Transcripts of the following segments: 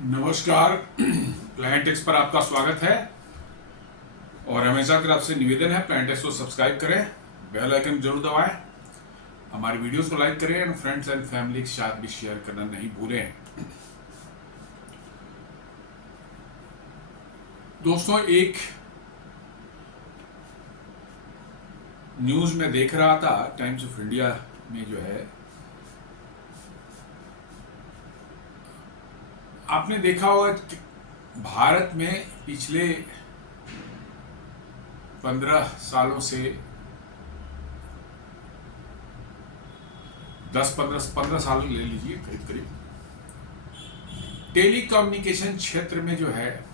नमस्कार। Plant x पर आपका स्वागत है और हमेशा की तरफ से निवेदन है प्लांट एक्स को सब्सक्राइब करें, बेल आइकन जरूर दबाएं, हमारी वीडियोस को लाइक करें और फ्रेंड्स एंड फैमिली के साथ भी शेयर करना नहीं भूलें। दोस्तों, एक न्यूज में देख रहा था, टाइम्स ऑफ इंडिया में जो है, आपने देखा होगा कि भारत में पिछले 15 सालों से 10-15 साल ले लीजिए, करीब करीब टेलीकम्युनिकेशन क्षेत्र में जो है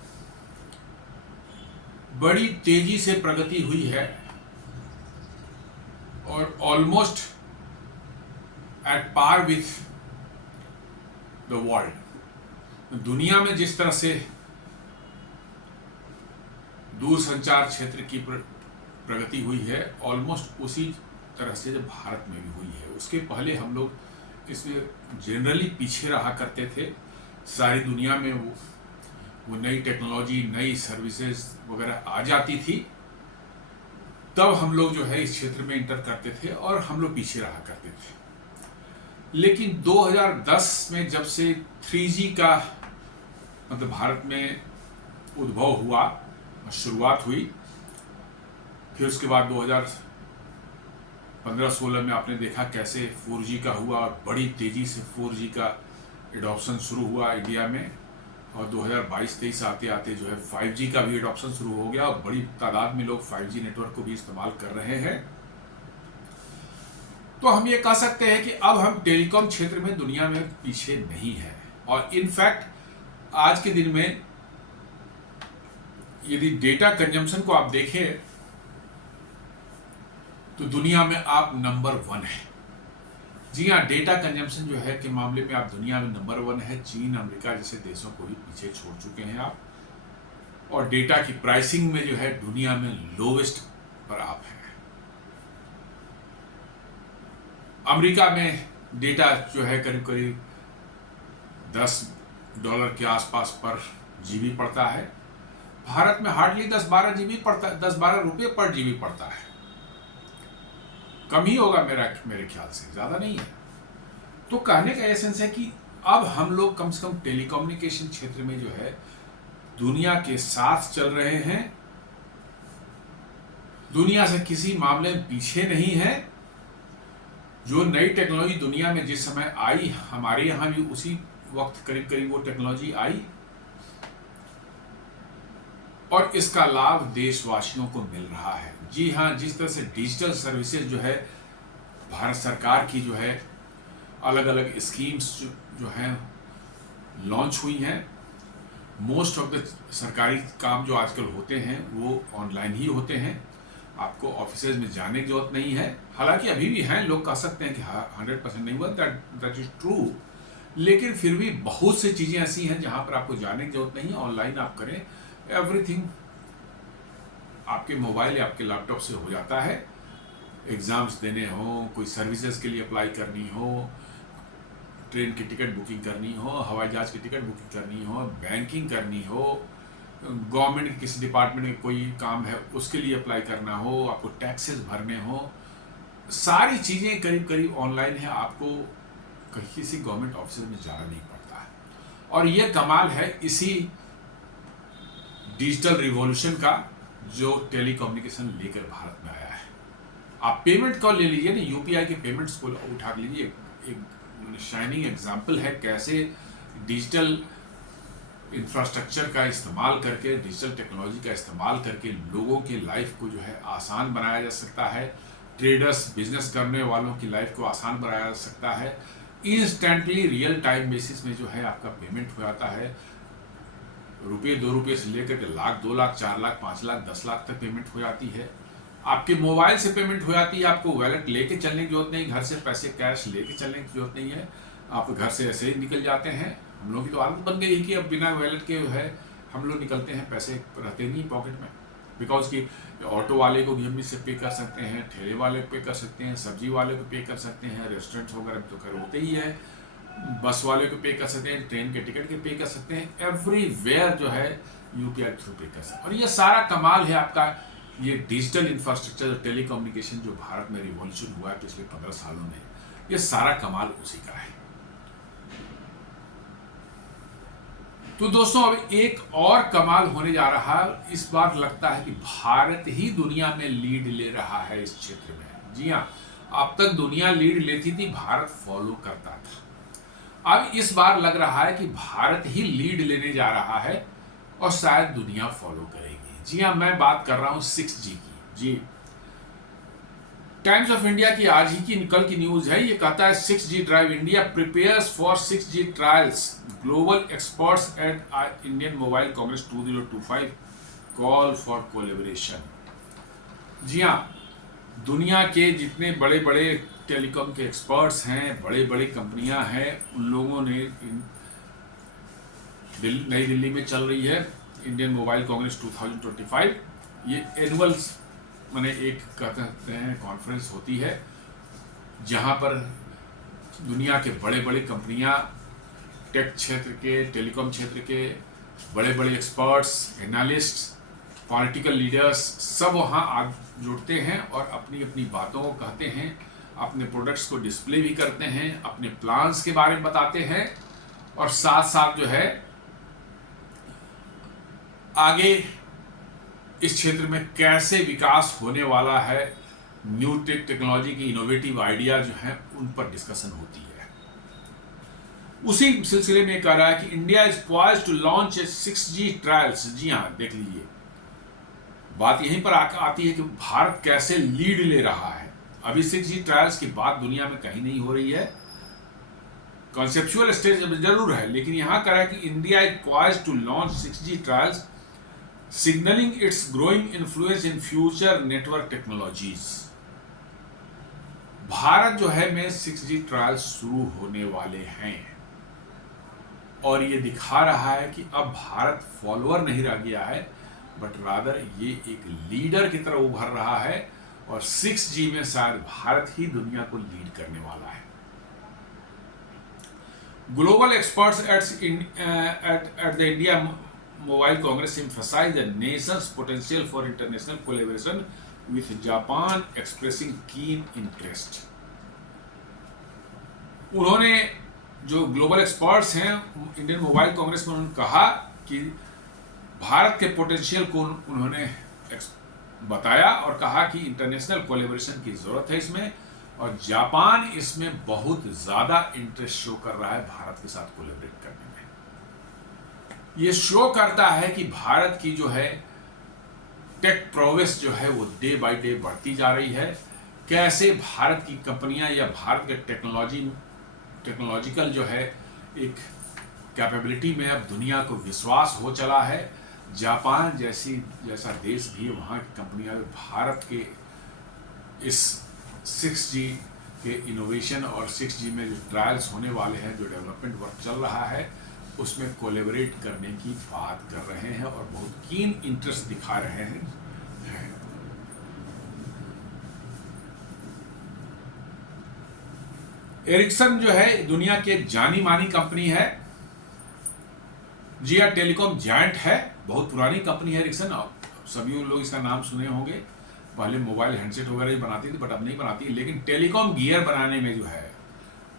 बड़ी तेजी से प्रगति हुई है और almost at par with the world. दुनिया में जिस तरह से दूरसंचार क्षेत्र की प्रगति हुई है, ऑलमोस्ट उसी तरह से जो भारत में भी हुई है। उसके पहले हम लोग इसमें जनरली पीछे रहा करते थे। सारी दुनिया में वो नई टेक्नोलॉजी, नई सर्विसेज वगैरह आ जाती थी, तब हम लोग जो है इस क्षेत्र में इंटर करते थे और हम लोग पीछे रहा करते थे। लेकिन 2010 में जब से 3G का मतलब भारत में उद्भव हुआ, शुरुआत हुई, फिर उसके बाद 2015-16 में आपने देखा कैसे 4G का हुआ और बड़ी तेजी से 4G का एडॉप्शन शुरू हुआ इंडिया में, और 2022-23 आते आते जो है 5G का भी एडॉप्शन शुरू हो गया और बड़ी तादाद में लोग 5G नेटवर्क को भी इस्तेमाल कर रहे हैं। तो हम ये कह सकते हैं कि अब हम टेलीकॉम क्षेत्र में दुनिया में पीछे नहीं है, और इनफैक्ट आज के दिन में यदि डेटा कंजम्पशन को आप देखें तो दुनिया में आप नंबर 1 है। जी हाँ, डेटा कंजम्पशन जो है के मामले में आप दुनिया में नंबर 1 है। चीन, अमेरिका जैसे देशों को भी पीछे छोड़ चुके हैं आप, और डेटा की प्राइसिंग में जो है दुनिया में लोवेस्ट पर आप है। अमेरिका में डेटा जो है करीब करीब $10 के आसपास पर जीबी पड़ता है। भारत में हार्डली 10-12 जीबी पड़ता है, 10-12 रुपये पर जीबी पड़ता है। कम ही होगा मेरे ख्याल से, ज़्यादा नहीं है। तो कहने का एसेंस है कि अब हम लोग कम से कम टेलीकम्युनिकेशन क्षेत्र में जो है दुनिया के साथ चल रहे हैं, दुनिया से किसी मामले में पीछे नहीं है। जो नई टेक्नोलॉजी दुनिया में जिस समय आई, हमारे यहाँ भी उसी वक्त करीब करीब वो टेक्नोलॉजी आई, और इसका लाभ देशवासियों को मिल रहा है। जी हाँ, जिस तरह से डिजिटल सर्विसेज जो है भारत सरकार की जो है अलग अलग स्कीम्स जो हैं लॉन्च हुई हैं। मोस्ट ऑफ द सरकारी काम जो आजकल होते हैं वो ऑनलाइन ही होते हैं, आपको ऑफिसेज में जाने की जरूरत नहीं है। हालांकि अभी भी हैं, लोग कह सकते हैं कि 100% नहीं हुआ, दैट इज ट्रू, लेकिन फिर भी बहुत सी चीज़ें ऐसी हैं जहां पर आपको जाने की जरूरत नहीं है। ऑनलाइन आप करें, एवरीथिंग आपके मोबाइल या आपके लैपटॉप से हो जाता है। एग्ज़ाम्स देने हो, कोई सर्विसेज के लिए अप्लाई करनी हो, ट्रेन की टिकट बुकिंग करनी हो, हवाई जहाज़ की टिकट बुकिंग करनी हो, बैंकिंग करनी हो, गवर्नमेंट के किसी डिपार्टमेंट में कोई काम है उसके लिए अप्लाई करना हो, आपको टैक्सेस भरने हो, सारी चीज़ें करीब करीब ऑनलाइन है। आपको किसी गवर्नमेंट ऑफिस में जाना नहीं पड़ता है, और ये कमाल है इसी डिजिटल रिवॉल्यूशन का जो टेलीकम्युनिकेशन लेकर भारत में आया है। आप पेमेंट को ले लीजिए ना, यूपीआई के पेमेंट्स को उठा लीजिए, एक शाइनिंग एग्जांपल है कैसे डिजिटल इंफ्रास्ट्रक्चर का इस्तेमाल करके, डिजिटल टेक्नोलॉजी का इस्तेमाल करके लोगों की लाइफ को जो है आसान बनाया जा सकता है। ट्रेडर्स, बिजनेस करने वालों की लाइफ को आसान बनाया जा सकता है। इंस्टेंटली रियल टाइम बेसिस में जो है आपका पेमेंट हो जाता है। ₹2 से लेकर के लाख, 2 लाख, 4 लाख, 5 लाख, 10 लाख तक पेमेंट हो जाती है। आपके मोबाइल से पेमेंट हो जाती है, आपको वॉलेट लेके चलने की जरूरत नहीं, घर से पैसे कैश लेके चलने की जरूरत नहीं है, आप घर से ऐसे ही निकल जाते हैं। हम लोग की तो आदत बन गई है कि अब बिना वॉलेट के जो है हम लोग निकलते हैं, पैसे रहते नहीं पॉकेट में, बिकॉज कि ऑटो वाले को भी हम इससे पे कर सकते हैं, ठेले वाले को पे कर सकते हैं, सब्जी वाले को पे कर सकते हैं, रेस्टोरेंट्स वगैरह तो खैर होते ही है, बस वाले को पे कर सकते हैं, ट्रेन के टिकट के पे कर सकते हैं, एवरीवेयर जो है यूपीआई थ्रू पे कर सकते हैं। और ये सारा कमाल है आपका ये डिजिटल इंफ्रास्ट्रक्चर, टेलीकम्युनिकेशन जो भारत में रिवॉल्यूशन हुआ है पिछले 15 सालों में, ये सारा कमाल उसी का है। तो दोस्तों अब एक और कमाल होने जा रहा है। इस बार लगता है कि भारत ही दुनिया में लीड ले रहा है इस क्षेत्र में। जी हाँ, अब तक दुनिया लीड लेती थी, भारत फॉलो करता था। अब इस बार लग रहा है कि भारत ही लीड लेने जा रहा है और शायद दुनिया फॉलो करेगी। जी हाँ, मैं बात कर रहा हूं 6G की। जी, टाइम्स ऑफ इंडिया की आज ही की कल की न्यूज है। ये कहता है 6G drive, India prepares for 6G trials, global experts at Indian Mobile Congress 2025 call for collaboration. जी हाँ, दुनिया के जितने बड़े बड़े टेलीकॉम के एक्सपर्ट्स हैं, बड़े बड़ी कंपनियां हैं, उन लोगों ने नई दिल्ली में चल रही है इंडियन मोबाइल कांग्रेस 2025, ये एनुअल माने एक कहते हैं कॉन्फ्रेंस होती है जहां पर दुनिया के बड़े बड़े कंपनियां, टेक क्षेत्र के, टेलीकॉम क्षेत्र के बड़े बड़े एक्सपर्ट्स, एनालिस्ट, पॉलिटिकल लीडर्स सब वहां जुड़ते हैं और अपनी अपनी बातों को कहते हैं, अपने प्रोडक्ट्स को डिस्प्ले भी करते हैं, अपने प्लान्स के बारे में बताते हैं और साथ साथ जो है आगे इस क्षेत्र में कैसे विकास होने वाला है, न्यू टेक्नोलॉजी की इनोवेटिव आइडिया जो है उन पर डिस्कशन होती है। उसी सिलसिले में कह रहा है कि India is poised to launch 6G trials. जी हाँ, देख लीजिए, बात यहीं पर आती है कि भारत कैसे लीड ले रहा है। अभी 6G ट्रायल्स की बात दुनिया में कहीं नहीं हो रही है, कॉन्सेप्चुअल स्टेज में जरूर है, लेकिन यहां कह रहा है कि India is poised to launch 6G trials, signalling its growing influence in future network technologies. Bharat जो है में 6G ट्रायल्स शुरू होने वाले हैं और ये दिखा रहा है कि अब भारत फॉलोअर नहीं रह गया है, बट रादर ये एक लीडर की तरह उभर रहा है और 6G में शायद भारत ही दुनिया को लीड करने वाला है। Global experts at the India Mobile Congress emphasized the nation's potential for international collaboration with Japan expressing keen interest. उन्होंने जो ग्लोबल एक्सपर्ट्स हैं इंडियन मोबाइल कांग्रेस में उन्होंने कहा कि भारत के पोटेंशियल को उन्होंने बताया और कहा कि इंटरनेशनल कोलैबोरेशन की जरूरत है इसमें, और जापान इसमें बहुत ज्यादा इंटरेस्ट शो कर रहा है भारत के साथ कोलैबोरेट करने में। ये शो करता है कि भारत की जो है टेक प्रोग्रेस जो है वो डे बाय डे बढ़ती जा रही है। कैसे भारत की कंपनियां या भारत के टेक्नोलॉजिकल जो है एक कैपेबिलिटी में अब दुनिया को विश्वास हो चला है। जापान जैसा देश भी वहाँ की कंपनियां भारत के इस 6G के इनोवेशन और 6G में जो ट्रायल्स होने वाले हैं, जो डेवलपमेंट वर्क चल रहा है, उसमें कोलैबोरेट करने की बात कर रहे हैं और बहुत कीन इंटरेस्ट दिखा रहे हैं। एरिक्सन जो है दुनिया के जानी मानी कंपनी है। जी हाँ, टेलीकॉम जायंट है, बहुत पुरानी कंपनी है एरिक्सन, सभी लोग इसका नाम सुने होंगे। पहले मोबाइल हैंडसेट वगैरह ही बनाती थी, बट अब नहीं बनाती। लेकिन टेलीकॉम गियर बनाने में जो है,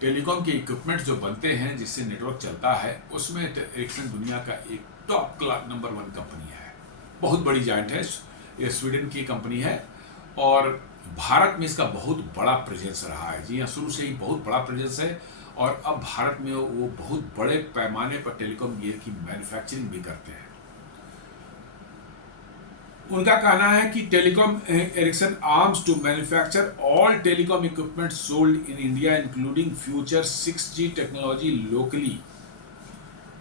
टेलीकॉम के इक्विपमेंट्स जो बनते हैं जिससे नेटवर्क चलता है, उसमें एरिक्सन दुनिया का एक टॉप नंबर 1 कंपनी है, बहुत बड़ी जायंट है। ये स्वीडन की कंपनी है और भारत में इसका बहुत बड़ा प्रेजेंस रहा है। जी हाँ, शुरू से ही बहुत बड़ा प्रेजेंस है और अब भारत में वो बहुत बड़े पैमाने पर टेलीकॉम गियर की मैन्युफैक्चरिंग भी करते हैं। उनका कहना है कि telecom Ericsson arms to manufacture all telecom equipment sold in India including future 6G technology locally.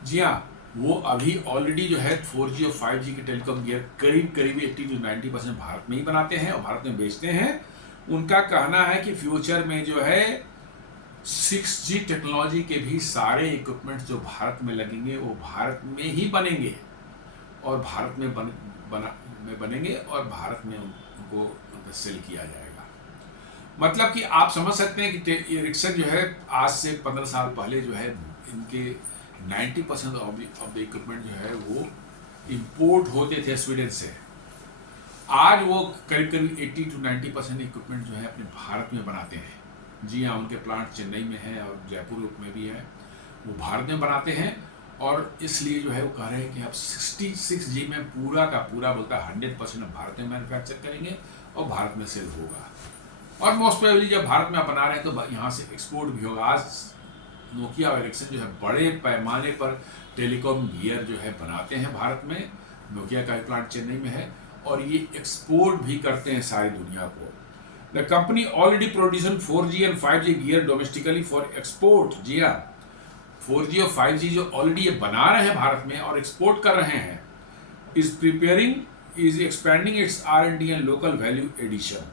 जी हाँ, वो अभी ऑलरेडी जो है 4G और 5G के टेलीकॉम गियर करीब 80 to 90% भारत में ही बनाते हैं और भारत में बेचते हैं। उनका कहना है कि फ्यूचर में जो है 6G टेक्नोलॉजी के भी सारे इक्विपमेंट जो भारत में लगेंगे वो भारत में ही बनेंगे और भारत में बनेंगे और भारत में उनको सेल किया जाएगा। मतलब कि आप समझ सकते हैं कि एरिक्सन जो है आज से 15 साल पहले जो है इनके 90% ऑफ द इक्विपमेंट जो है वो इंपोर्ट होते थे स्वीडन से। आज वो करीब करीब 80 to 90% इक्विपमेंट जो है अपने भारत में बनाते हैं। जी हाँ, उनके प्लांट चेन्नई में है और जयपुर में भी है, वो भारत में बनाते हैं। और इसलिए जो है वो कह रहे हैं कि अब 66G में पूरा का पूरा बोलता है 100% भारत में मैन्युफैक्चर करेंगे और भारत में सेल होगा। और मोस्ट प्रोबेबली जब भारत में आप बना रहे हैं तो यहाँ से एक्सपोर्ट भी होगा। आज नोकिया और एरिक्सन जो है बड़े पैमाने पर टेलीकॉम गियर जो है बनाते हैं भारत में। नोकिया का प्लांट चेन्नई में है और ये एक्सपोर्ट भी करते हैं सारी दुनिया को। The company already producing 4G and 5G gear domestically for export. जी हाँ, 4G और 5G जो ऑलरेडी ये बना रहे हैं भारत में और एक्सपोर्ट कर रहे हैं, is expanding its R&D and local value addition.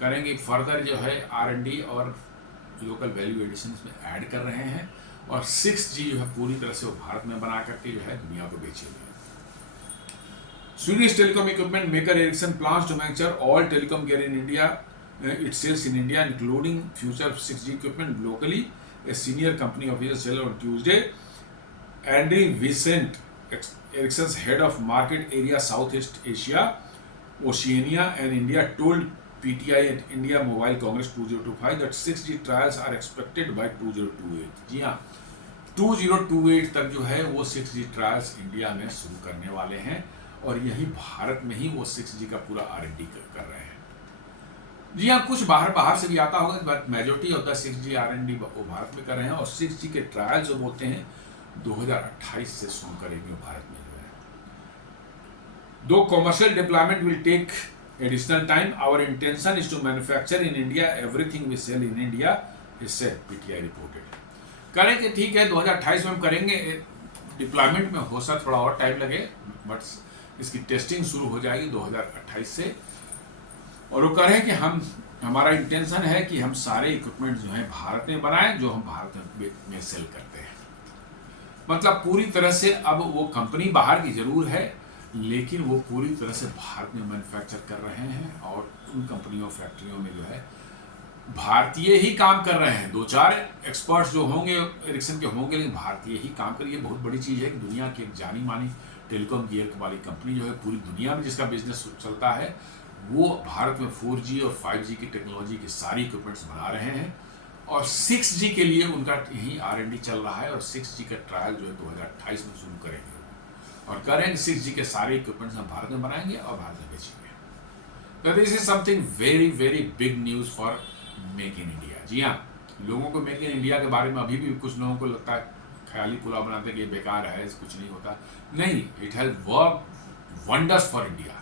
करेंगे फर्दर जो है R&D और लोकल वैल्यू एडिशन में ऐड कर रहे हैं। और 6G जो है पूरी तरह से वो भारत में बना करके जो है दुनिया को बेचेंगे। Swedish telecom equipment maker Ericsson plans to manufacture all telecom gear in India. It sells in India, including future 6G equipment locally. A senior company official said on Tuesday. Andy Vicent, Ericsson's head of market area Southeast Asia, Oceania and India, told PTI at India Mobile Congress 2025 that 6G trials are expected by 2028. जी हाँ, 2028 तक जो है वो 6G trials India में शुरू करने वाले हैं और यही भारत में ही वो 6G का पूरा R&D कर रहे हैं। जी हाँ, कुछ बाहर से भी आता होगा, but majority of the 6G R&D वो भारत में कर रहे हैं। और 6G के ट्रायल जो बोलते हैं 2028 से शुरू करेंगे भारत में जो है। Though commercial deployment will take additional time, our intention is to manufacture in India everything we sell in India, इससे PTI रिपोर्टेड। करें कि ठीक है 2028 में हम करेंगे, डिप्लॉयमेंट में हो सकता थोड़ा और टाइम लगे, बट इसकी टेस्टिंग शुरू हो जाएगी 2028 से। और वो कह रहे हैं कि हमारा इंटेंशन है कि हम सारे इक्विपमेंट जो हैं भारत में बनाएं जो हम भारत में सेल करते हैं। मतलब पूरी तरह से अब वो कंपनी बाहर की जरूर है, लेकिन वो पूरी तरह से भारत में मैन्युफैक्चर कर रहे हैं और उन कंपनियों फैक्ट्रियों में जो है भारतीय ही काम कर रहे हैं। 2-4 एक्सपर्ट्स जो होंगे एरिक्सन के होंगे, लेकिन भारतीय ही काम कर। ये बहुत बड़ी चीज़ है कि दुनिया की एक जानी मानी टेलीकॉम गियर वाली कंपनी जो है पूरी दुनिया में जिसका बिजनेस चलता है, वो भारत में 4G और 5G की टेक्नोलॉजी के सारी इक्विपमेंट्स बना रहे हैं। और 6G के लिए उनका यही R&D चल रहा है और 6G का ट्रायल जो है 2028 में शुरू करेंगे और करेंगे। 6G के सारे इक्विपमेंट्स हम भारत में बनाएंगे और भारत में बेचेंगे। तो this is something very very big news for Make in India. जी हाँ, लोगों को मेक इन इंडिया के बारे में अभी भी कुछ लोगों को लगता है, ख्याली पुलाव बनाते हैं कि बेकार है, कुछ नहीं होता। नहीं, it has work wonders for India.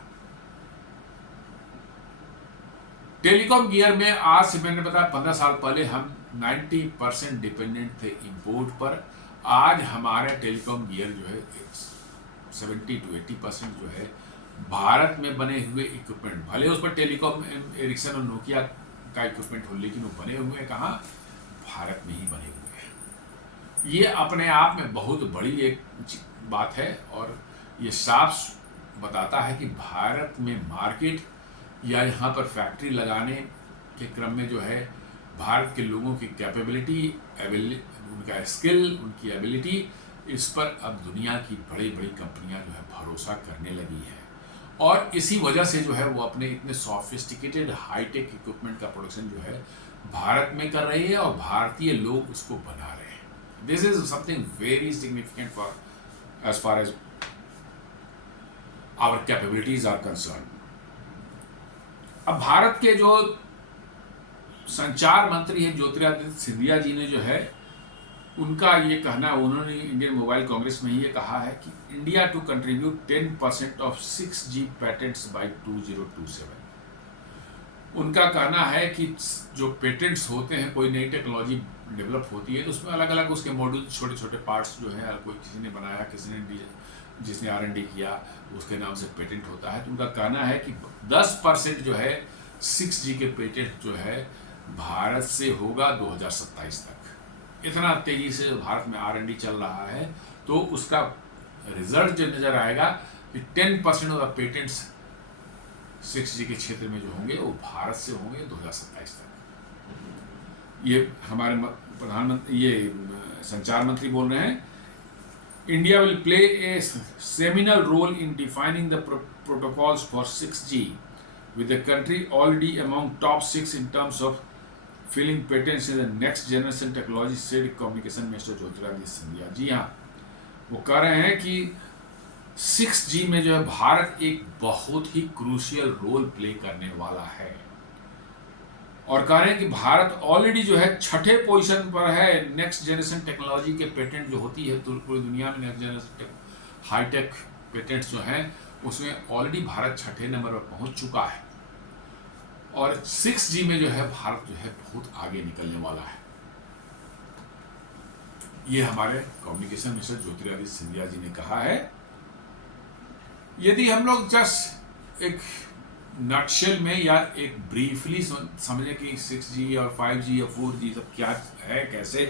Telecom gear में आज से मैंने बताया 15 साल पहले हम 90% डिपेंडेंट थे इंपोर्ट पर। आज हमारे टेलीकॉम गियर जो है 70 to 80% जो है भारत में बने हुए इक्विपमेंट, भले उस पर टेलीकॉम एरिक्सन और नोकिया का इक्विपमेंट हो, लेकिन वो बने हुए कहाँ, भारत में ही बने हुए हैं। ये अपने आप में बहुत बड़ी एक बात है और ये साफ बताता है कि भारत में मार्केट या यहाँ पर फैक्ट्री लगाने के क्रम में जो है भारत के लोगों की कैपेबिलिटी, उनका स्किल, उनकी एबिलिटी, इस पर अब दुनिया की बड़ी बड़ी कंपनियां जो है भरोसा करने लगी हैं। और इसी वजह से जो है वो अपने इतने सॉफिस्टिकेटेड हाईटेक इक्विपमेंट का प्रोडक्शन जो है भारत में कर रही है और भारतीय लोग उसको बना रहे हैं। This is something very significant for as far as our capabilities are concern. अब भारत के जो संचार मंत्री हैं ज्योतिरादित्य सिंधिया जी ने जो है उनका ये कहना, उन्होंने इंडियन मोबाइल कांग्रेस में ये कहा है कि India to contribute 10% of 6G patents by 2027। उनका कहना है कि जो पेटेंट्स होते हैं, कोई नई टेक्नोलॉजी डेवलप होती है तो उसमें अलग अलग उसके मॉड्यूल, छोटे छोटे पार्ट्स जो हैं, कोई किसी ने बनाया, किसी ने जिसने R&D किया उसके नाम से पेटेंट होता है। तो उनका कहना है कि 10% जो है 6G के पेटेंट जो है भारत से होगा 2027 तक। इतना तेजी से भारत में R&D चल रहा है तो उसका रिजल्ट जो नजर आएगा कि 10% ऑफ पेटेंट्स 6G के क्षेत्र में जो होंगे वो भारत से होंगे 2027 तक। ये हमारे प्रधानमंत्री, ये संचार मंत्री बोल रहे हैं, India will play a seminal role in defining the protocols for 6G with the country already among top 6 in terms of filing patents in the next generation technology, said communication minister Jyotiraditya Scindia. जी हाँ, वो कह रहे हैं कि 6G में जो है भारत एक बहुत ही क्रूशियल रोल प्ले करने वाला है, और कह रहे हैं कि भारत ऑलरेडी जो है 6ठे पोजीशन पर है नेक्स्ट जनरेशन टेक्नोलॉजी के पेटेंट जो होती है पूरी दुनिया में। नेक्स्ट जनरेशन हाईटेक पेटेंट्स जो हैं उसमें ऑलरेडी भारत 6ठे नंबर पर पहुंच चुका है, और 6G में जो है भारत जो है बहुत आगे निकलने वाला है। ये हमारे कम्युनिकेशन मिनिस्टर ज्योतिरादित्य सिंधिया जी ने कहा है। यदि हम लोग जस्ट एक नटशेल में या एक ब्रीफली समझें कि 6G और 5G और 4G सब क्या है कैसे,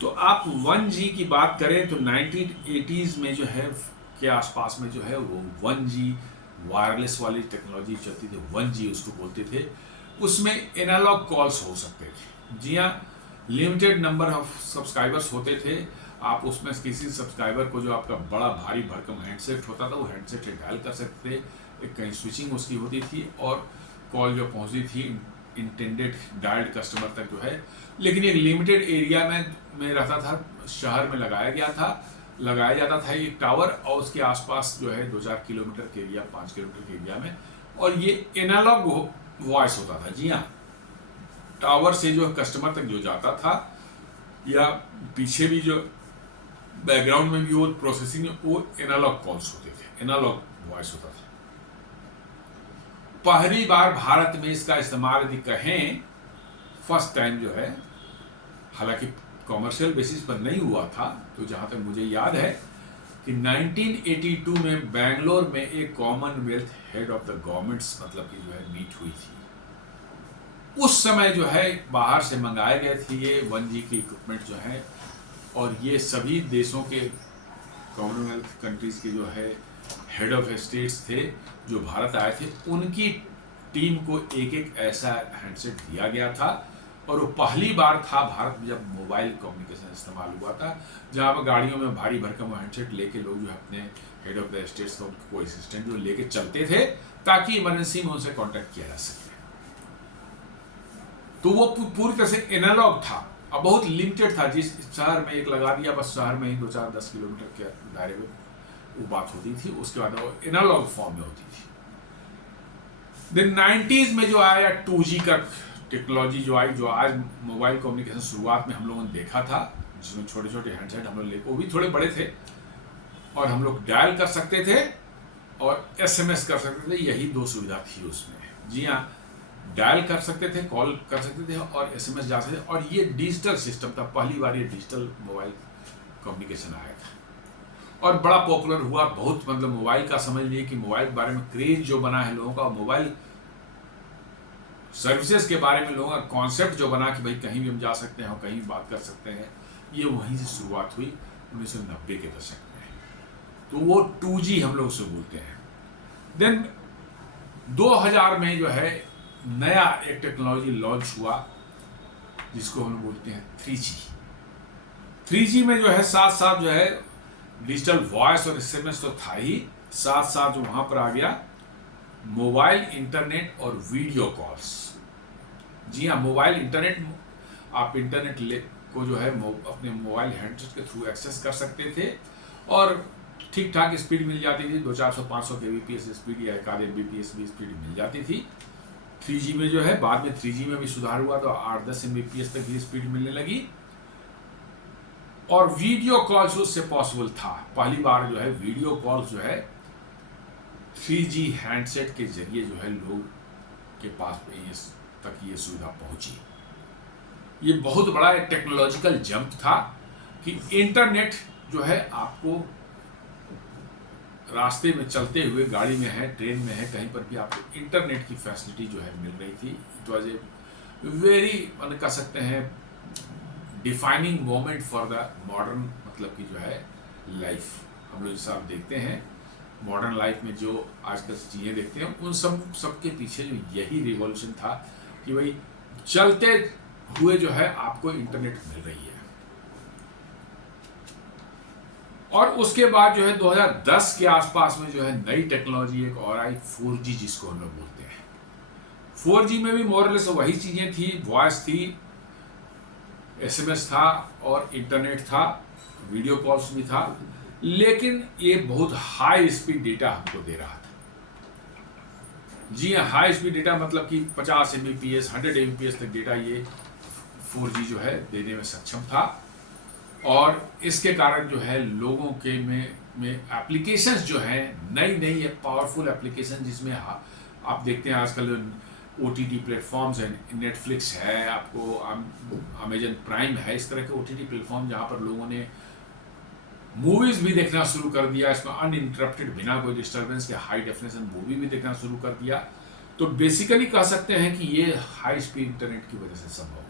तो आप 1G की बात करें तो 1980s में जो है के आसपास में जो है वो 1G वायरलेस वाली टेक्नोलॉजी चलती थी, 1G उसको बोलते थे। उसमें एनालॉग कॉल्स हो सकते थे। जी हाँ, लिमिटेड नंबर ऑफ सब्सक्राइबर्स होते थे। आप उसमें किसी सब्सक्राइबर को जो आपका बड़ा भारी भरकम हैंडसेट होता था वो हैंडसेट से डायल कर सकते थे, एक कहीं स्विचिंग उसकी होती थी और कॉल जो पहुंचती थी इंटेंडेड डायल्ड कस्टमर तक जो है, लेकिन एक लिमिटेड एरिया में रहता था, शहर में लगाया जाता था एक टावर, और उसके आसपास जो है 2-4 किलोमीटर के एरिया, 5 किलोमीटर के एरिया में, और ये एनालॉग वॉइस होता था। जी हाँ, टावर से जो कस्टमर तक जो जाता था या पीछे भी जो बैकग्राउंड में भी वो प्रोसेसिंग, वो एनालॉग कॉल्स होते थे, एनालॉग वॉइस होता था। पहली बार भारत में इसका इस्तेमाल यदि कहें फर्स्ट टाइम जो है, हालांकि कॉमर्शियल बेसिस पर नहीं हुआ था, तो जहां तक मुझे याद है कि 1982 में बेंगलोर में एक Commonwealth head of the governments मतलब कि जो है मीट हुई थी। उस समय जो है बाहर से मंगाए गए थे ये 1G के इक्विपमेंट जो है, और ये सभी देशों के कॉमनवेल्थ कंट्रीज के जो है हेड ऑफ स्टेट्स थे जो भारत आए थे, उनकी टीम को एक एक ऐसा हैंडसेट दिया गया था, और वो पहली बार था भारत में जब मोबाइल कम्युनिकेशन इस्तेमाल हुआ था, जहाँ पर गाड़ियों में भारी भरकम हैंडसेट लेके लोग जो है अपने हेड ऑफ द स्टेट्स का कोई असिस्टेंट जो लेके चलते थे ताकि इमरजेंसी में उनसे कांटेक्ट किया जा सके। तो वो पूरी तरह से एनालॉग था, अब बहुत लिमिटेड था। जिस शहर में एक लगा दिया, बस शहर में ही 2-4-10 किलोमीटर के दायरे में वो बात होती थी, उसके बाद वो एनालॉग फॉर्म में होती थी। देन 90s में जो आया 2G का टेक्नोलॉजी जो आई, जो आज मोबाइल कम्युनिकेशन शुरुआत में हम लोगों ने देखा था, जिसमें छोटे छोटे हैंडसेट हम लोग ले, वो भी थोड़े बड़े थे, और हम लोग डायल कर सकते थे और SMS कर सकते थे, यही 2 सुविधा थी उसमें। जी हाँ, डायल कर सकते थे, कॉल कर सकते थे और SMS जा सकते थे, और ये डिजिटल सिस्टम था, पहली बार ये डिजिटल मोबाइल कम्युनिकेशन आया था और बड़ा पॉपुलर हुआ। बहुत मतलब मोबाइल का समझ लिए कि मोबाइल के बारे में क्रेज जो बना है लोगों का, मोबाइल सर्विसेज के बारे में लोगों का कॉन्सेप्ट जो बना कि भाई कहीं भी हम जा सकते हैं और कहीं भी बात कर सकते हैं, ये वहीं से शुरुआत हुई 1990 के दशक में। तो वो 2G हम लोग उसे बोलते हैं। देन 2000 में जो है नया एक टेक्नोलॉजी लॉन्च हुआ जिसको हम बोलते हैं 3G। 3G में जो है साथ साथ जो है डिजिटल वॉइस और SMS तो था ही, साथ साथ जो वहां पर आ गया मोबाइल इंटरनेट और वीडियो कॉल्स। जी हाँ, मोबाइल इंटरनेट, आप इंटरनेट को जो है अपने मोबाइल हैंडसेट के थ्रू एक्सेस कर सकते थे और ठीक ठाक स्पीड मिल जाती थी, 200-400-500 kbps स्पीड या 1 Mbps भी स्पीड मिल जाती थी। 3G में जो है बाद में 3G में भी सुधार हुआ तो 8-10 Mbps तक भी स्पीड मिलने लगी, और वीडियो कॉल्स उससे पॉसिबल था। पहली बार जो है वीडियो कॉल्स जो है 3G हैंडसेट के जरिए जो है लोग के पास तक ये सुविधा पहुंची। ये बहुत बड़ा एक टेक्नोलॉजिकल जंप था कि इंटरनेट जो है आपको रास्ते में चलते हुए, गाड़ी में है, ट्रेन में है, कहीं पर भी आपको इंटरनेट की फैसिलिटी जो है मिल रही थी। इट वॉज ए वेरी कह सकते हैं defining moment for the modern मतलब कि जो है लाइफ। हम लोग जैसा आप देखते हैं मॉडर्न लाइफ में जो आजकल चीज़ें देखते हैं, उन सब के पीछे जो यही रिवॉल्यूशन था कि भाई चलते हुए जो है आपको इंटरनेट मिल रही है। और उसके बाद जो है 2010 के आसपास में जो है नई टेक्नोलॉजी एक और आई, 4G जिसको हम लोग बोलते हैं। 4G में भी मोरलेस वही चीजें थी, वॉइस थी, SMS था और इंटरनेट था, वीडियो कॉल्स भी था, लेकिन ये बहुत हाई स्पीड डेटा हमको दे रहा था। जी हाँ, हाई स्पीड डेटा मतलब कि 50 Mbps 100 Mbps तक डेटा ये 4G जो है देने में सक्षम था। और इसके कारण जो है लोगों के में एप्लीकेशंस जो है नई नई पावरफुल एप्लीकेशन, जिसमें आप देखते हैं आजकल OTT प्लेटफॉर्म्स हैं, नेटफ्लिक्स है, आपको अमेजन प्राइम है, इस तरह के OTT प्लेटफॉर्म जहाँ पर लोगों ने मूवीज भी देखना शुरू कर दिया, इसमें अनइंटरप्टेड बिना कोई डिस्टर्बेंस के हाई डेफिनेशन मूवी भी देखना शुरू कर दिया। तो बेसिकली कह सकते हैं कि ये हाई स्पीड इंटरनेट की वजह से संभव हुआ।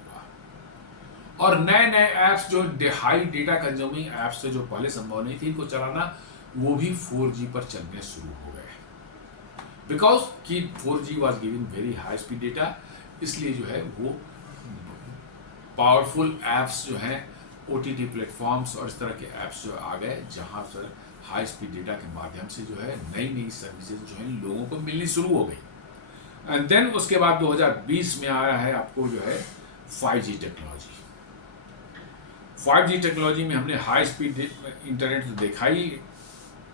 और नए नए ऐप्स जो हाई डेटा कंज्यूमिंग ऐप्स थे, जो पहले संभव नहीं थी इनको चलाना, वो भी 4G पर चलने शुरू हो गए, बिकॉज कि 4G was giving very high speed data. इसलिए जो है वो पावरफुल ऐप्स जो हैं, OTT प्लेटफॉर्म्स और इस तरह के ऐप्स जो आ गए, जहाँ पर हाई स्पीड डेटा के माध्यम से जो है नई नई सर्विसेज जो है लोगों को मिलनी शुरू हो गई। एंड देन उसके बाद 2020 में आया है आपको जो है 5G टेक्नोलॉजी। 5G टेक्नोलॉजी में हमने हाई स्पीड इंटरनेट तो देखा ही,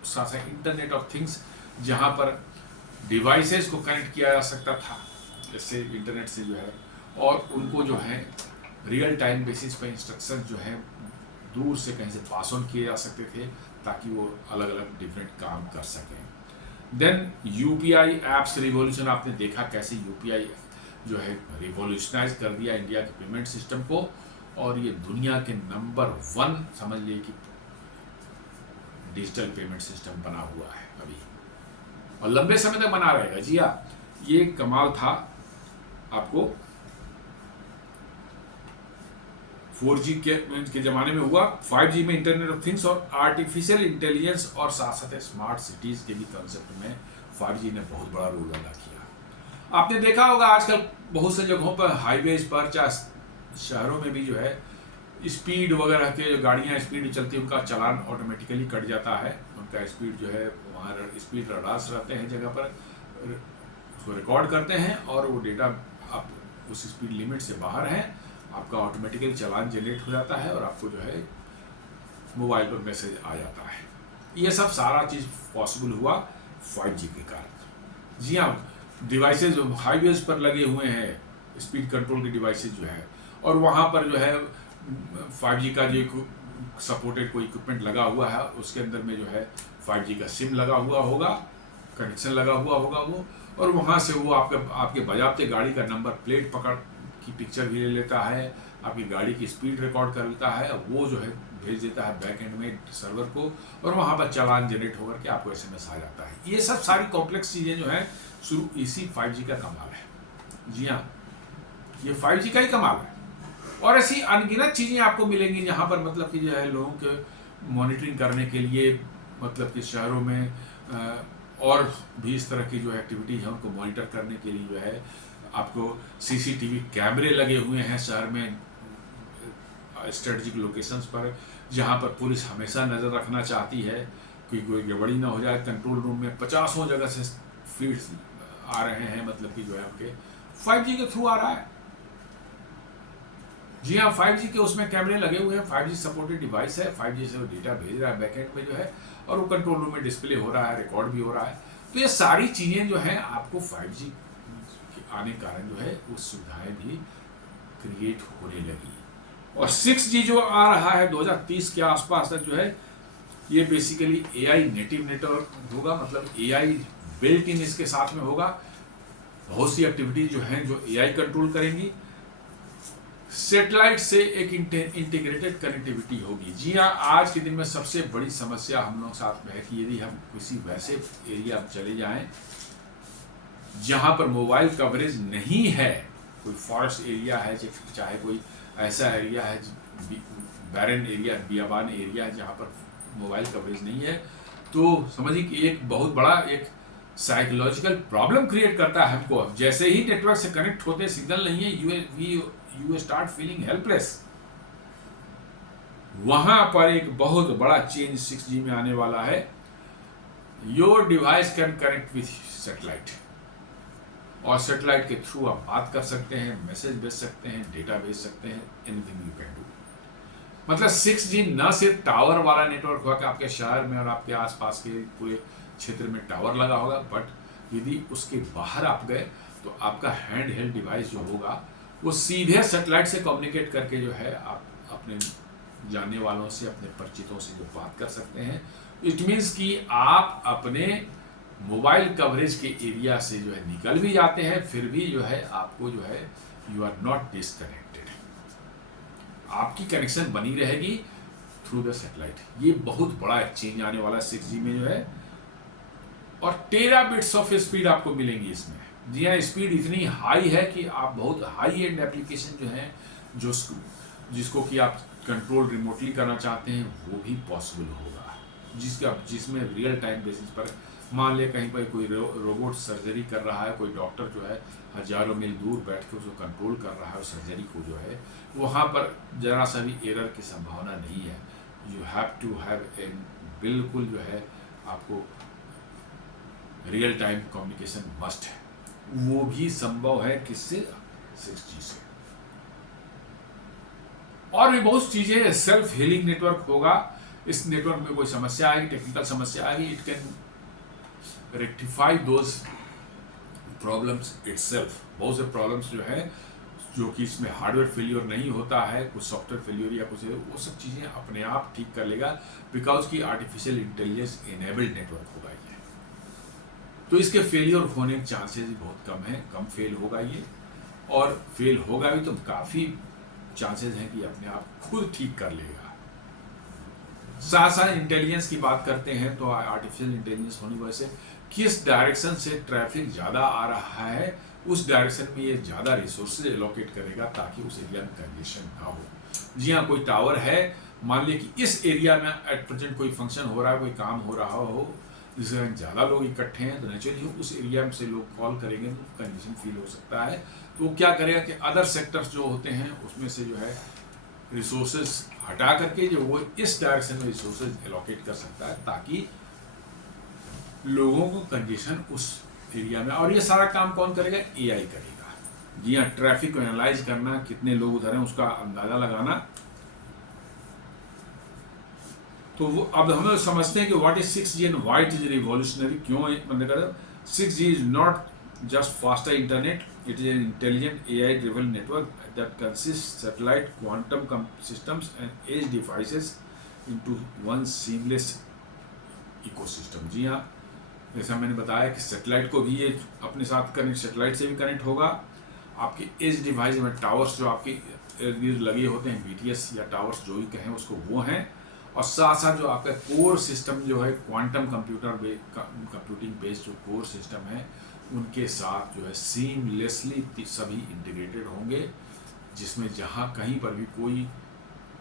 साथ साथ इंटरनेट ऑफ थिंग्स, जहाँ पर डिवाइसेस को कनेक्ट किया जा सकता था जैसे इंटरनेट से जो है, और उनको जो है रियल टाइम बेसिस पे इंस्ट्रक्शन जो है दूर से कहीं से पास ऑन किए जा सकते थे, ताकि वो अलग अलग डिफरेंट काम कर सकें। देन UPI एप्स रिवॉल्यूशन, आपने देखा कैसे UPI जो है रिवॉल्यूशनाइज कर दिया इंडिया के पेमेंट सिस्टम को, और ये दुनिया के नंबर 1 समझ लिए कि डिजिटल पेमेंट सिस्टम बना हुआ है अभी, और लंबे समय तक बना रहेगा। जी हाँ, ये कमाल था आपको 4G के ज़माने में हुआ। 5G में इंटरनेट ऑफ थिंग्स और आर्टिफिशियल इंटेलिजेंस और साथ साथ स्मार्ट सिटीज़ के भी कंसेप्ट में 5G ने बहुत बड़ा रोल अदा किया। आपने देखा होगा आजकल बहुत से जगहों पर, हाईवेज पर, चाहे शहरों में भी जो है स्पीड वगैरह के जो गाड़ियाँ स्पीड चलती हैं उनका चालान ऑटोमेटिकली कट जाता है। उनका स्पीड जो है वहाँ स्पीड रडार्स रहते हैं जगह पर, उसको रिकॉर्ड करते हैं, और वो डेटा आप उस स्पीड लिमिट से बाहर हैं, आपका ऑटोमेटिकली चालान जनरेट हो जाता है और आपको जो है मोबाइल पर मैसेज आ जाता है। ये सब सारा चीज़ पॉसिबल हुआ 5G के कारण। जी हाँ, डिवाइसेज हाईवेज पर लगे हुए हैं, स्पीड कंट्रोल के डिवाइसेज जो है, और वहाँ पर जो है 5G का जो सपोर्टेड कोई इक्विपमेंट लगा हुआ है, उसके अंदर में जो है 5G का सिम लगा हुआ होगा, कनेक्शन लगा हुआ होगा वो, और वहाँ से वो आपके बजाते गाड़ी का नंबर प्लेट पकड़ की पिक्चर भी ले लेता है, आपकी गाड़ी की स्पीड रिकॉर्ड कर लेता है, वो जो है भेज देता है बैक एंड में सर्वर को, और वहाँ पर चालान जनरेट होकर के आपको SMS आ जाता है। ये सब सारी कॉम्प्लेक्स चीज़ें जो हैं शुरू इसी 5G का कमाल है। जी हाँ, ये 5G का ही कमाल है। और ऐसी अनगिनत चीज़ें आपको मिलेंगी जहाँ पर मतलब कि जो है लोगों के मॉनिटरिंग करने के लिए, मतलब कि शहरों में और भी इस तरह की जो एक्टिविटीज़ हैं उनको मॉनिटर करने के लिए जो है आपको CCTV कैमरे लगे हुए हैं शहर में स्ट्रेटजिक लोकेशंस पर, जहाँ पर पुलिस हमेशा नज़र रखना चाहती है कि कोई गड़बड़ी ना हो जाए। कंट्रोल रूम में 50 जगह से फीड्स आ रहे हैं, मतलब कि जो है आपके 5G के थ्रू आ रहा है। जी हाँ, 5G के उसमें कैमरे लगे हुए हैं, 5G सपोर्टेड डिवाइस है, 5G से वो डेटा भेज रहा है बैकएंड में जो है, और वो कंट्रोल रूम में डिस्प्ले हो रहा है, रिकॉर्ड भी हो रहा है। तो ये सारी चीज़ें जो हैं आपको 5G आने के कारण जो है वो सुविधाएं भी क्रिएट होने लगी। और 6G जो आ रहा है 2030 के आसपास तक जो है, ये बेसिकली AI नेटिव नेटवर्क होगा, मतलब AI बिल्ट इन इसके साथ में होगा। बहुत सी एक्टिविटीज जो हैं जो AI कंट्रोल करेंगी। सैटेलाइट से एक इंटीग्रेटेड कनेक्टिविटी होगी। जी हाँ, आज के दिन में सबसे बड़ी समस्या हम लोग साथ में है कि यदि हम किसी वैसे एरिया में चले जाएं जहाँ पर मोबाइल कवरेज नहीं है, कोई फॉरेस्ट एरिया है, चाहे कोई ऐसा एरिया है बैरन एरिया, बियाबान एरिया है जहाँ पर मोबाइल कवरेज नहीं है, तो समझिए कि एक बहुत बड़ा एक साइकोलॉजिकल प्रॉब्लम क्रिएट करता है हमको। जैसे ही नेटवर्क से कनेक्ट होते, सिग्नल नहीं है, यू स्टार्ट फीलिंग हेल्पलेस। वहां पर एक बहुत बड़ा चेंज 6G में आने वाला है। Your device can connect with satellite, और सैटेलाइट के थ्रू आप बात कर सकते हैं, मैसेज भेज सकते हैं, डेटा भेज सकते हैं, एनीथिंग यू कैन डू। मतलब 6G न सिर्फ टावर वाला नेटवर्क होगा कि आपके शहर में और आपके आसपास के पूरे क्षेत्र में टावर लगा होगा, बट यदि उसके बाहर आप गए तो आपका हैंड हेल्ड डिवाइस जो होगा वो सीधे सैटेलाइट से कम्युनिकेट करके जो है आप अपने जानने वालों से, अपने परिचितों से जो बात कर सकते हैं। इट मीन्स कि आप अपने मोबाइल कवरेज के एरिया से जो है निकल भी जाते हैं, फिर भी जो है आपको जो है यू आर नॉट डिस्कनेक्टेड, आपकी कनेक्शन बनी रहेगी थ्रू द सैटेलाइट। ये बहुत बड़ा चेंज आने वाला 6G में जो है, और टेराबिट्स ऑफ स्पीड आपको मिलेंगी इसमें। जी हाँ, स्पीड इतनी हाई है कि आप बहुत हाई एंड एप्लीकेशन जो है जो जिसको कि आप कंट्रोल रिमोटली करना चाहते हैं वो भी पॉसिबल होगा, जिसमें रियल टाइम बेसिस पर मान ले कहीं पर कोई रोबोट सर्जरी कर रहा है, कोई डॉक्टर जो है हजारों मील दूर बैठ के उसको कंट्रोल कर रहा है सर्जरी को जो है, वहाँ पर जरा सा भी एरर की संभावना नहीं है। You have to have a बिल्कुल जो है आपको रियल टाइम कम्युनिकेशन मस्ट है, वो भी संभव है किससे, 6G से। और भी बहुत चीजें, सेल्फ हीलिंग नेटवर्क होगा। इस नेटवर्क में कोई समस्या आएगी, टेक्निकल समस्या आएगी, it can rectify those problems itself. बहुत से प्रॉब्लम्स जो है जो कि इसमें हार्डवेयर फेलियर नहीं होता है, कुछ सॉफ्टवेयर फेलियर या कुछ, वो सब चीजें अपने आप ठीक कर लेगा, बिकॉज की आर्टिफिशियल इंटेलिजेंस इनेबल्ड नेटवर्क होगा ये। तो इसके फेलियर होने के चांसेस बहुत कम है, कम फेल होगा ये, और फेल होगा भी तो काफी चांसेस हैं कि अपने आप खुद ठीक कर लेगा। साथ साथ इंटेलिजेंस की बात करते हैं तो आर्टिफिशियल इंटेलिजेंस होने की वजह से किस डायरेक्शन से ट्रैफिक ज़्यादा आ रहा है उस डायरेक्शन में ये ज़्यादा रिसोर्सेज एलोकेट करेगा ताकि उस एरिया में कंजेशन ना हो। जी हाँ, कोई टावर है, मान लिया कि इस एरिया में एट प्रेजेंट कोई फंक्शन हो रहा है, कोई काम हो रहा हो, जिसके कारण ज़्यादा लोग इकट्ठे हैं, तो नेचुरली उस एरिया में से लोग कॉल करेंगे तो कंजेशन फील हो सकता है। तो वो क्या करेगा कि अदर सेक्टर्स जो होते हैं उसमें से जो है रिसोर्सेज हटा करके जो वो इस डायरेक्शन में रिसोर्सेज एलोकेट कर सकता है ताकि लोगों को कंजेशन उस एरिया में। और ये सारा काम कौन करेगा, AI करेगा। जी हाँ, ट्रैफिक को एनालाइज करना, कितने लोग उधर हैं उसका अंदाजा लगाना। तो वो अब हम समझते हैं कि what is 6G and why it is revolutionary. क्यों मतलब 6G is not just faster internet, it is an intelligent AI driven network that consists satellite quantum systems and edge devices into one seamless ecosystem। जी हाँ, जैसा मैंने बताया कि satellite को भी ये अपने साथ कनेक्ट, सैटेलाइट से भी कनेक्ट होगा, आपके एज डिवाइस में टावर्स जो आपके इर्द गिर्द लगे होते हैं, BTS या टावर्स जो भी कहें उसको, वो हैं, और साथ साथ जो आपका कोर सिस्टम जो है क्वांटम कंप्यूटिंग बेस्ड जो कोर सिस्टम है उनके साथ जो है सीमलेसली सभी इंटीग्रेटेड होंगे, जिसमें जहाँ कहीं पर भी कोई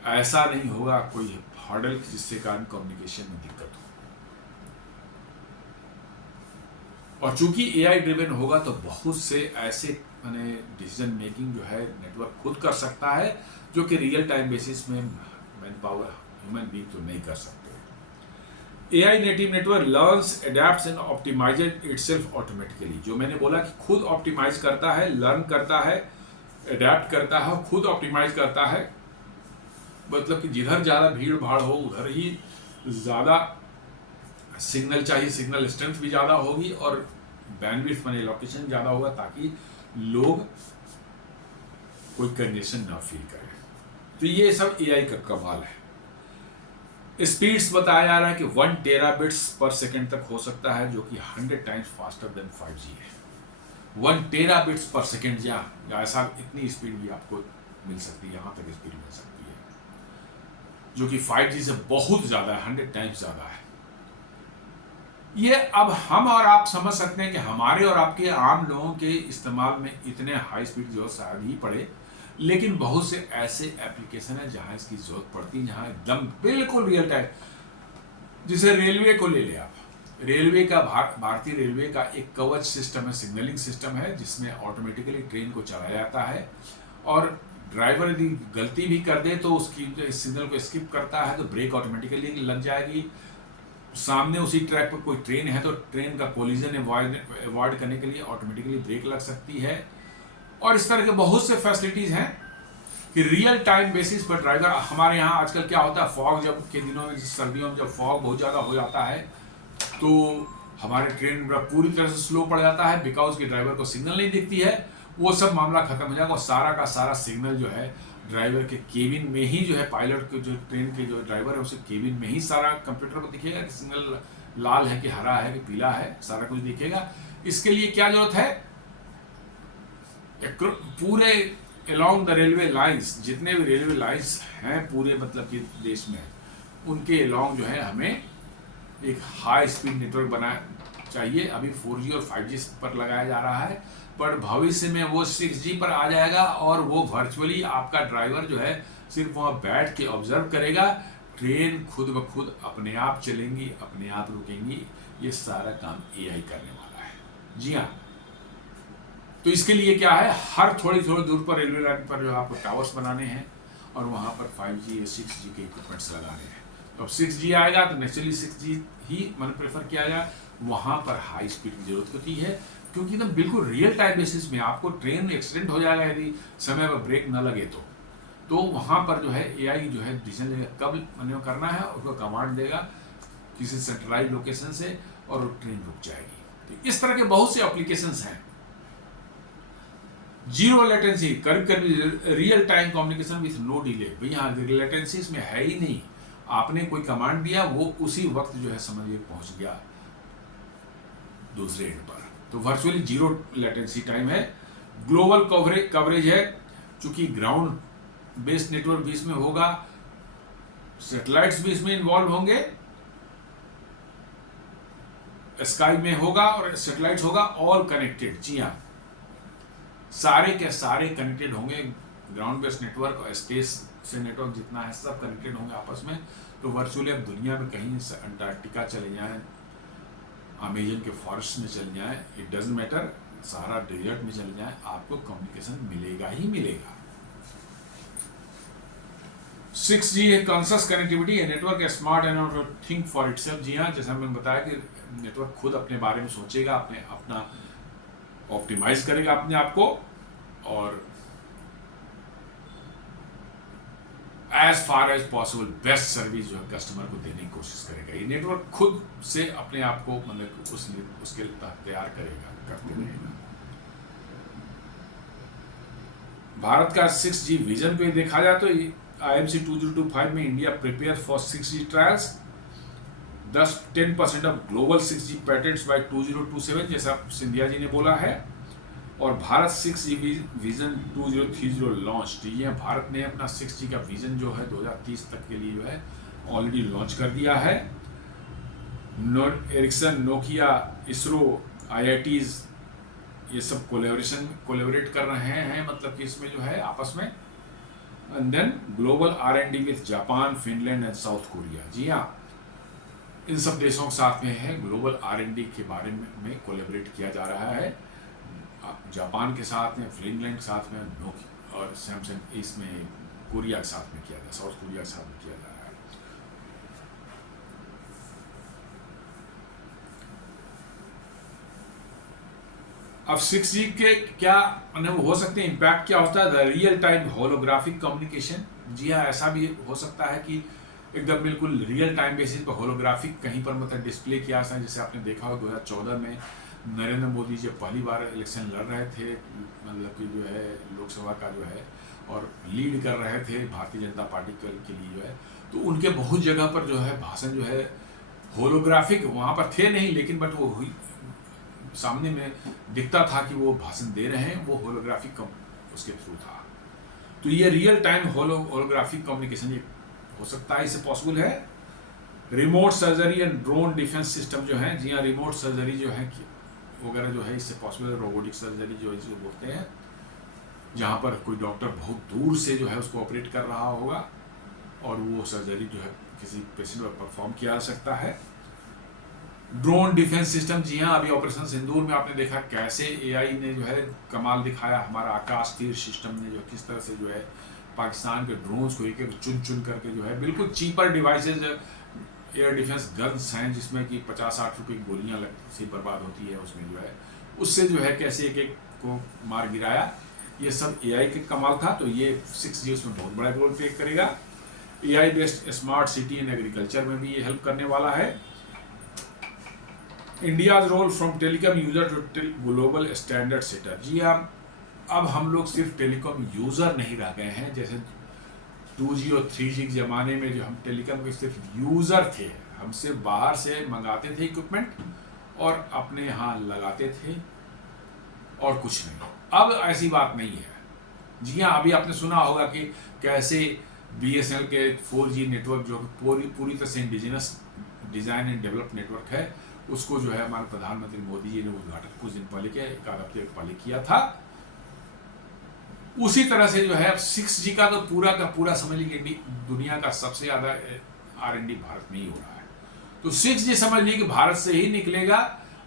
ऐसा नहीं होगा कोई हर्डल जिससे कारण कम्युनिकेशन में दिक्कत हो। और चूंकि AI ड्रिवन होगा तो बहुत से ऐसे माने डिसीजन मेकिंग जो है नेटवर्क खुद कर सकता है जो कि रियल टाइम बेसिस में मैन पावर ह्यूमन बीइंग तो नहीं कर सकते। AI native network learns, adapts and optimises itself automatically. जो मैंने बोला कि खुद ऑप्टिमाइज करता है, लर्न करता है, एडेप्ट करता है, खुद ऑप्टिमाइज करता है। मतलब कि जिधर ज़्यादा भीड़ भाड़ हो उधर ही ज़्यादा सिग्नल चाहिए, सिग्नल स्ट्रेंथ भी ज़्यादा होगी और बैंडविड्थ माने लोकेशन ज़्यादा होगा ताकि लोग कोई कंजेशन ना फील करें। तो ये सब AI का कमाल है। स्पीड्स बताया जा रहा है कि 1 टेराबिट्स पर सेकेंड तक हो सकता है, जो कि 100 टाइम्स फास्टर देन 5G है। 1 टेराबिट्स पर सेकेंड या ऐसा इतनी स्पीड भी आपको मिल सकती है, यहाँ तक स्पीड मिल सकती है, जो कि 5G से बहुत ज़्यादा है, 100 टाइम्स ज़्यादा है। ये अब हम और आप समझ सकते हैं कि हमारे और आपके आम लोगों के इस्तेमाल में इतने हाई स्पीड जो शायद ही पड़े, लेकिन बहुत से ऐसे एप्लीकेशन है जहां इसकी जरूरत पड़ती है, जहां एकदम बिल्कुल रियल टाइम। जैसे रेलवे को ले ले आप, रेलवे का भारतीय रेलवे का एक कवच सिस्टम है, सिग्नलिंग सिस्टम है, जिसमें ऑटोमेटिकली ट्रेन को चलाया जाता है और ड्राइवर यदि गलती भी कर दे तो उसकी इस सिग्नल को स्किप करता है तो ब्रेक ऑटोमेटिकली लग जाएगी। सामने उसी ट्रैक पर कोई ट्रेन है तो ट्रेन का कोलिजन अवॉइड करने के लिए ऑटोमेटिकली ब्रेक लग सकती है। और इस तरह के बहुत से फैसिलिटीज हैं कि रियल टाइम बेसिस पर ड्राइवर, हमारे यहाँ आजकल क्या होता है, फॉग जब के दिनों में, सर्दियों में जब फॉग बहुत ज़्यादा हो जाता है तो हमारे ट्रेन पूरी तरह से स्लो पड़ जाता है बिकॉज कि ड्राइवर को सिग्नल नहीं दिखती है। वो सब मामला खत्म हो जाएगा और सारा का सारा सिग्नल जो है ड्राइवर के केबिन में ही जो है, पायलट के जो ट्रेन के जो ड्राइवर है उसके केबिन में ही सारा कंप्यूटर को दिखेगा कि सिग्नल लाल है कि हरा है कि पीला है, सारा कुछ दिखेगा। इसके लिए क्या जरूरत है, पूरे अलोंग द रेलवे लाइंस, जितने भी रेलवे लाइंस हैं पूरे मतलब कि देश में, उनके अलोंग जो है हमें एक हाई स्पीड नेटवर्क बनाना चाहिए। अभी 4G और 5G पर लगाया जा रहा है, पर भविष्य में वो 6G पर आ जाएगा और वो वर्चुअली आपका ड्राइवर जो है सिर्फ वहाँ बैठ के ऑब्जर्व करेगा, ट्रेन खुद ब खुद अपने आप चलेंगी, अपने आप रुकेंगी। ये सारा काम AI करने वाला है। जी हाँ, तो इसके लिए क्या है, हर थोड़ी दूर पर रेलवे लाइन पर जो आपको टावर्स बनाने हैं और वहाँ पर 5G या 6G के इक्विपमेंट्स लगाने हैं। अब 6G आएगा तो नेचुरली 6G ही प्रेफर किया जाए, वहाँ पर हाई स्पीड की जरूरत होती है क्योंकि एकदम बिल्कुल रियल टाइम बेसिस में आपको ट्रेन एक्सीडेंट हो जाएगा यदि समय पर ब्रेक न लगे तो वहाँ पर जो है AI जो है डिसीजन लेगा कब मैन्यूवर करना है, उसको कमांड देगा किसी सेंट्रलाइज लोकेशन से और वो ट्रेन रुक जाएगी। तो इस तरह के बहुत से एप्लीकेशंस हैं। जीरो लेटेंसी, करीब real time communication with no delay. भाई यहाँ लेटेंसी इसमें है ही नहीं, आपने कोई कमांड दिया वो उसी वक्त जो है समझिए पहुंच गया दूसरे एंड पर, तो वर्चुअली जीरो लेटेंसी टाइम है। ग्लोबल कवरेज है, चूंकि ग्राउंड बेस्ड नेटवर्क भी इसमें होगा, सैटेलाइट्स भी इसमें इन्वॉल्व होंगे, स्काई में होगा और सैटेलाइट्स होगा, ऑल कनेक्टेड। जी हाँ, सारे के सारे कनेक्टेड होंगे, ग्राउंड बेस्ड नेटवर्क और स्पेस से नेटवर्क जितना है सब कनेक्टेड होंगे आपस में। तो वर्चुअली अब दुनिया में कहीं से अंटार्कटिका चले जाएं, अमेजन के फॉरेस्ट में चले जाएं, इट डजंट मैटर, सारा डेजर्ट में चले जाएं, आपको कम्युनिकेशन मिलेगा ही मिलेगा। 6G है कॉन्शियस कनेक्टिविटी, है network smart and think for itself. जी हाँ, जैसा मैंने बताया कि नेटवर्क खुद अपने बारे में सोचेगा, अपना ऑप्टिमाइज करेगा अपने आप को और as far as possible best service जो है कस्टमर को देने की कोशिश करेगा। ये नेटवर्क खुद से अपने आप को मतलब उसके तैयार करते रहेगा। भारत का 6G विजन पे देखा जाए तो IMC 2025 में India prepare for 6G trials, 10% of global 6G patents by 2027, जैसा सिंधिया जी ने बोला है। और भारत 6G विजन 2030 लॉन्च, ये भारत ने अपना 6G का विजन जो है 2030 तक के लिए जो है ऑलरेडी लॉन्च कर दिया है। एरिक्सन, नोकिया, इसरो, IITs ये सब कोलैबोरेट कर रहे हैं, मतलब कि इसमें जो है आपस में। And then global R&D with Japan, Finland and South Korea. जी हाँ, इन सब देशों के साथ में है ग्लोबल R&D के बारे में कोलैबोरेट किया जा रहा है। जापान के साथ में, फिनलैंड के साथ में, नोकिया और सैमसंग, इसमें कोरिया के साथ में किया जा, साउथ कोरिया के साथ में किया जा रहा है। अब 6G के क्या मतलब हो सकते हैं इम्पैक्ट, क्या होता है, रियल टाइम होलोग्राफिक कम्युनिकेशन। जी हाँ, ऐसा भी हो सकता है कि एकदम बिल्कुल रियल टाइम बेसिस पर होलोग्राफिक कहीं पर मतलब डिस्प्ले किया है, जैसे आपने देखा हो 2014 में नरेंद्र मोदी जब पहली बार इलेक्शन लड़ रहे थे, मतलब कि जो है लोकसभा का जो है और लीड कर रहे थे भारतीय जनता पार्टी के लिए जो है, तो उनके बहुत जगह पर जो है भाषण जो है होलोग्राफिक वहाँ पर थे नहीं, लेकिन बट वो सामने में दिखता था कि वो भाषण दे रहे हैं, वो होलोग्राफिक उसके थ्रू था। तो ये रियल टाइम होलोग्राफिक कम्युनिकेशन ये हो सकता है, इससे पॉसिबल है। Remote surgery and drone defence system जो है, जी हाँ, रिमोट सर्जरी जो है वगैरह जो है इससे पॉसिबल है। रोबोटिक सर्जरी जो इसको बोलते हैं, जहाँ पर कोई डॉक्टर बहुत दूर से जो है उसको ऑपरेट कर रहा होगा और वो सर्जरी जो है किसी पेशेंट पर परफॉर्म किया जा सकता है। ड्रोन डिफेंस सिस्टम, जी हाँ, अभी ऑपरेशन सिंदूर में आपने देखा कैसे एआई ने जो है कमाल दिखाया। हमारा आकाश तीर सिस्टम ने जो किस तरह से जो है पाकिस्तान के ड्रोन्स को एक एक चुन चुन करके जो है बिल्कुल cheaper devices air defence guns हैं जिसमें कि 50-60 रुपये की गोलियाँ से बर्बाद होती है, उसमें जो है उससे जो है कैसे एक एक को मार गिराया। ये सब एआई के कमाल था। तो ये 6G उसमें बहुत बड़ा रोल प्ले करेगा। AI based smart city and agriculture में भी ये हेल्प करने वाला है। India's role from telecom user to global standard setter. जी हाँ, अब हम लोग सिर्फ टेलीकॉम यूजर नहीं रह गए हैं। जैसे 2G और 3G के ज़माने में जो हम टेलीकॉम के सिर्फ यूज़र थे, हम सिर्फ बाहर से मंगाते थे इक्विपमेंट और अपने यहाँ लगाते थे और कुछ नहीं। अब ऐसी बात नहीं है। जी हाँ, अभी आपने सुना होगा कि कैसे BSNL के 4G नेटवर्क जो पूरी तरह से indigenous design and develop network है, उसको जो है हमारे प्रधानमंत्री मोदी जी ने उद्घाटन कुछ दिन पहले के एक आध हफ्ते पहले किया था। उसी तरह से जो है अब 6G का तो पूरा समझ लीजिए दुनिया का सबसे ज़्यादा R&D भारत में ही हो रहा है। तो 6G समझ लीजिए कि भारत से ही निकलेगा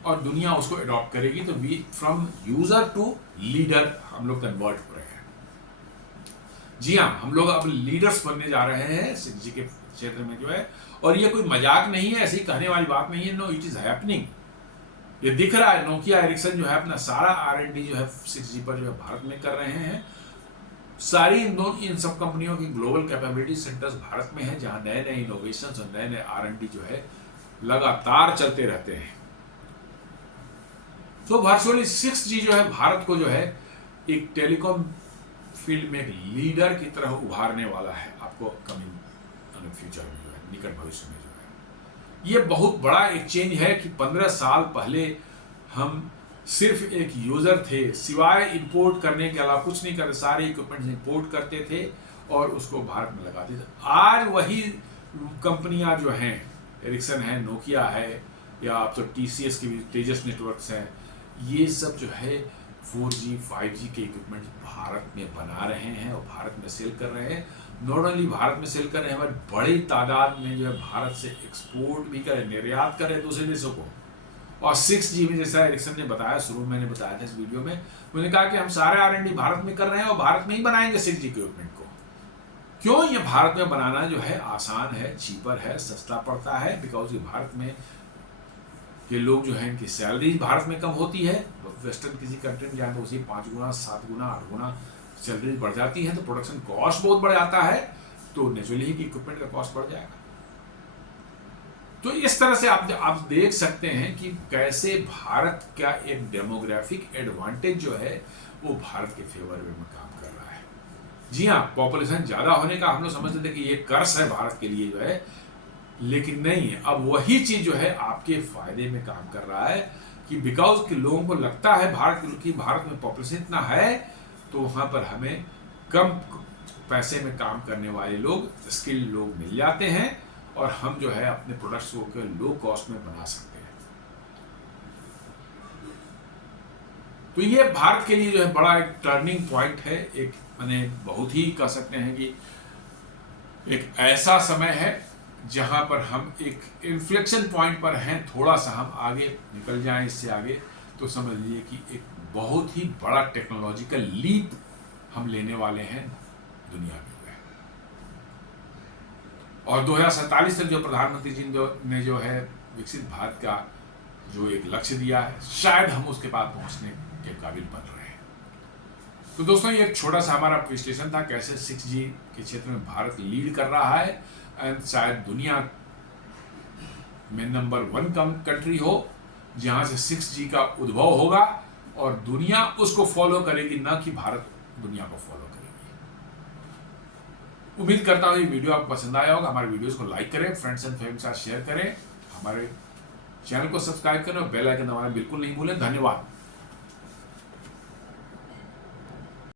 और दुनिया उसको अडॉप्ट करेगी। तो we from user to leader हम लोग कन्वर्ट हो रहे हैं। जी हाँ, हम लोग अब लीडर्स बनने जा रहे हैं 6G के क्षेत्र में जो है। और ये कोई मजाक नहीं है, ऐसी कहने वाली बात नहीं है। No, it is happening. ये दिख रहा है। नोकिया एरिक्सन जो है अपना सारा R&D जो है 6G पर जो है भारत में कर रहे हैं। सारी इन सब कंपनियों की ग्लोबल कैपेबिलिटी सेंटर्स भारत में है, जहां नए नए इनोवेशन और नए नए R&D जो है लगातार चलते रहते हैं। तो वर्चुअली 6G जो है भारत को जो है एक टेलीकॉम फील्ड में एक लीडर की तरह उभारने वाला है। आपको कमिंग फ्यूचर में जो है, निकट भविष्य में जो है, ये बहुत बड़ा एक चेंज है कि 15 साल पहले हम सिर्फ एक यूजर थे, सिवाय इंपोर्ट करने के अलावा कुछ नहीं करते। सारे इक्विपमेंट्स इंपोर्ट करते थे और उसको भारत में लगाते थे। आज वही कंपनियां जो हैं, एरिक्सन है, नोकिया है, या अब तो TCS की भी तेजस नेटवर्क्स हैं, ये सब जो है 4G 5G के इक्विपमेंट भारत में बना रहे हैं और भारत में सेल कर रहे हैं। नॉट ओनली भारत में सेल कर रहे हैं, हमारे बड़ी तादाद में जो है भारत से एक्सपोर्ट भी करें, निर्यात करें दूसरे देशों को। और 6G में जैसा एरिक्सन ने बताया, शुरू में मैंने बताया था इस वीडियो में, उन्होंने कहा कि हम सारे R&D भारत में कर रहे हैं और भारत में ही बनाएंगे 6G इक्विपमेंट को। क्यों? ये भारत में बनाना जो है आसान है, चीपर है, सस्ता पड़ता है। बिकॉज ये भारत में ये लोग जो है इनकी सैलरी भारत में कम होती है। वेस्टर्न किसी कंट्री में जाए तो उसी 5 गुना 7 गुना 8 गुना सैलरी बढ़ जाती है, तो प्रोडक्शन कॉस्ट बहुत बढ़ जाता है। तो नेचुरली ही कि इक्विपमेंट का कॉस्ट बढ़ जाएगा। तो इस तरह से आप देख सकते हैं कि कैसे भारत का एक डेमोग्राफिक एडवांटेज जो है वो भारत के फेवर में काम कर रहा है। जी हाँ, पॉपुलेशन ज्यादा होने का हम लोग समझते थे कि ये कर्स है भारत के लिए जो है, लेकिन नहीं, अब वही चीज जो है आपके फायदे में काम कर रहा है कि बिकॉज के लोगों को लगता है भारत में पॉपुलेशन इतना है, तो वहां पर हमें कम पैसे में काम करने वाले लोग, स्किल्ड लोग मिल जाते हैं और हम जो है अपने प्रोडक्ट्स को लो कॉस्ट में बना सकते हैं। तो ये भारत के लिए जो है बड़ा एक टर्निंग पॉइंट है। एक माने बहुत ही कह सकते हैं कि एक ऐसा समय है जहां पर हम एक इन्फ्लेक्शन पॉइंट पर हैं। थोड़ा सा हम आगे निकल जाएं इससे आगे तो समझ लीजिए कि एक बहुत ही बड़ा टेक्नोलॉजिकल लीप हम लेने वाले हैं दुनिया में। और 2047 तक जो प्रधानमंत्री जी ने जो है विकसित भारत का जो एक लक्ष्य दिया है, शायद हम उसके पास पहुंचने के काबिल बन रहे हैं। तो दोस्तों, ये एक छोटा सा हमारा विश्लेषण था कैसे 6G के क्षेत्र में भारत लीड कर रहा है एंड शायद दुनिया में नंबर 1 कंट्री हो जहां से 6G का उद्भव होगा और दुनिया उसको फॉलो करेगी, ना कि भारत दुनिया को फॉलो करेगी। उम्मीद करता हूँ ये वीडियो आपको पसंद आया होगा। हमारे वीडियोस को लाइक करें, फ्रेंड्स एंड फैमिली के साथ शेयर करें, हमारे चैनल को सब्सक्राइब करें और बेल आइकन दबाना बिल्कुल नहीं भूलें। धन्यवाद।